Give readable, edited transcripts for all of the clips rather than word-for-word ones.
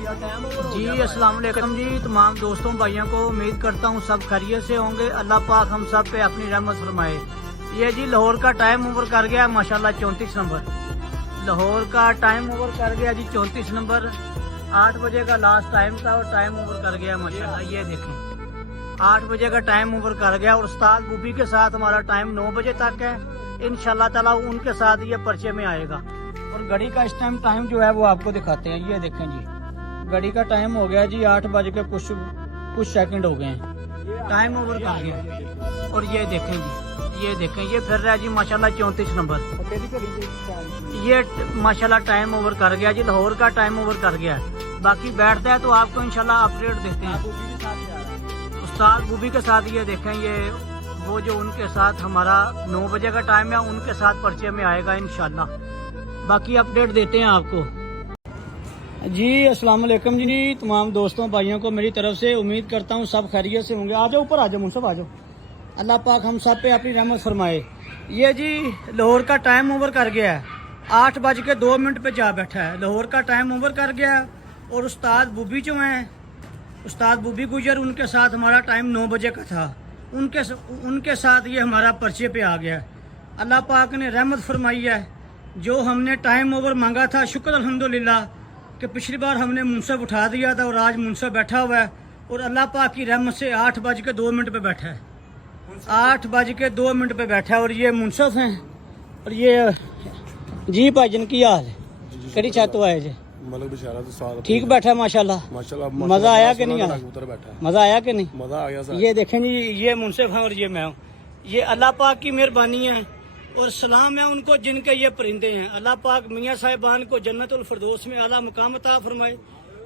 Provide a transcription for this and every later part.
جی السلام علیکم جی تمام دوستوں بھائیوں کو امید کرتا ہوں سب خیریت سے ہوں گے. اللہ پاک ہم سب پہ اپنی رحمت فرمائے. یہ جی لاہور کا ٹائم اوور کر گیا ماشاءاللہ 34 نمبر. لاہور کا ٹائم اوور کر گیا جی 34 نمبر. 8 بجے کا لاسٹ ٹائم تھا اور ٹائم اوور کر گیا ماشاءاللہ. یہ دیکھیں 8 بجے کا ٹائم اوور کر گیا اور استاد بوبی کے ساتھ ہمارا ٹائم 9 بجے تک ہے. انشاءاللہ تعالیٰ ان کے ساتھ یہ پرچے میں آئے گا. اور گھڑی کا اس ٹائم جو ہے وہ آپ کو دکھاتے ہیں. یہ دیکھیں جی گھڑی کا ٹائم ہو گیا جی 8 بج کے کچھ سیکنڈ ہو گئے ہیں. ٹائم اوور کر گیا. اور یہ دیکھیں جی یہ دیکھیں یہ پھر رہا ہے جی ماشاءاللہ 34 نمبر. یہ ماشاءاللہ ٹائم اوور کر گیا جی. لاہور کا ٹائم اوور کر گیا. باقی بیٹھتا ہے تو آپ کو انشاءاللہ اپڈیٹ دیتے ہیں استاد بوبی کے ساتھ. یہ دیکھیں یہ وہ جو ان کے ساتھ ہمارا 9 بجے کا ٹائم ہے ان کے ساتھ پرچے میں آئے گا انشاءاللہ. باقی اپڈیٹ دیتے ہیں آپ کو. جی السلام علیکم جی تمام دوستوں بھائیوں کو میری طرف سے امید کرتا ہوں سب خیریت سے ہوں گے. آ جاؤ اوپر آ جاؤ منصف آ جاؤ. اللہ پاک ہم سب پہ اپنی رحمت فرمائے. یہ جی لاہور کا ٹائم اوور کر گیا ہے. 8 بج کے 2 منٹ پہ جا بیٹھا ہے. لاہور کا ٹائم اوور کر گیا اور استاد بوبی جو ہیں استاد بوبی گجر ان کے ساتھ ہمارا ٹائم 9 بجے کا تھا. ان کے ساتھ یہ ہمارا پرچے پہ آ گیا. اللہ پاک نے رحمت فرمائی ہے. جو ہم نے ٹائم اوور مانگا تھا شکر الحمدللہ کہ پچھلی بار ہم نے منصف اٹھا دیا تھا اور آج منصف بیٹھا ہوا ہے. اور اللہ پاک کی رحمت سے 8 بج کے 2 منٹ پہ بیٹھا ہے. 8 بج کے 2 منٹ پہ بیٹھا ہے. اور یہ منصف ہیں اور یہ جی بھائی جن کی حال ہے کڑی چاہتے آئے جی ٹھیک بیٹھا ماشاءاللہ. مزہ آیا کہ نہیں آیا؟ مزہ آیا کہ نہیں؟ مزہ آ گیا. یہ دیکھیں جی یہ منصف ہیں اور یہ میں ہوں. یہ اللہ پاک کی مہربانی ہے اور سلام ہے ان کو جن کے یہ پرندے ہیں. اللہ پاک میاں صاحبان کو جنت الفردوس میں اعلیٰ مقام عطا فرمائے.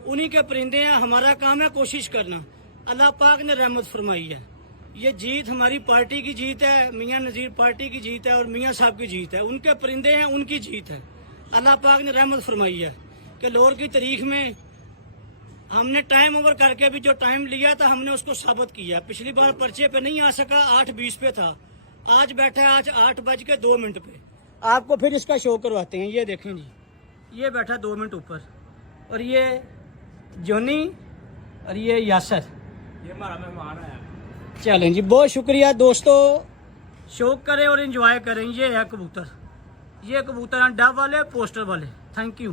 انہی کے پرندے ہیں. ہمارا کام ہے کوشش کرنا. اللہ پاک نے رحمت فرمائی ہے. یہ جیت ہماری پارٹی کی جیت ہے. میاں نذیر پارٹی کی جیت ہے اور میاں صاحب کی جیت ہے. ان کے پرندے ہیں ان کی جیت ہے. اللہ پاک نے رحمت فرمائی ہے کہ لاہور کی تاریخ میں ہم نے ٹائم اوور کر کے بھی جو ٹائم لیا تھا ہم نے اس کو ثابت کیا. پچھلی بار پرچے پہ نہیں آ سکا 8:20 پہ تھا. آج بیٹھا ہے آج 8 بج کے 2 منٹ پہ. آپ کو پھر اس کا شو کرواتے ہیں. یہ دیکھیں جی یہ بیٹھا 2 منٹ اوپر. اور یہ جونی اور یہ یاسر یہ ہمارا مہمان ہے. چلیں جی بہت شکریہ دوستو. شوق کریں اور انجوائے کریں. یہ ہے کبوتر. یہ کبوتر ہیں ڈب والے پوسٹر والے. Thank you.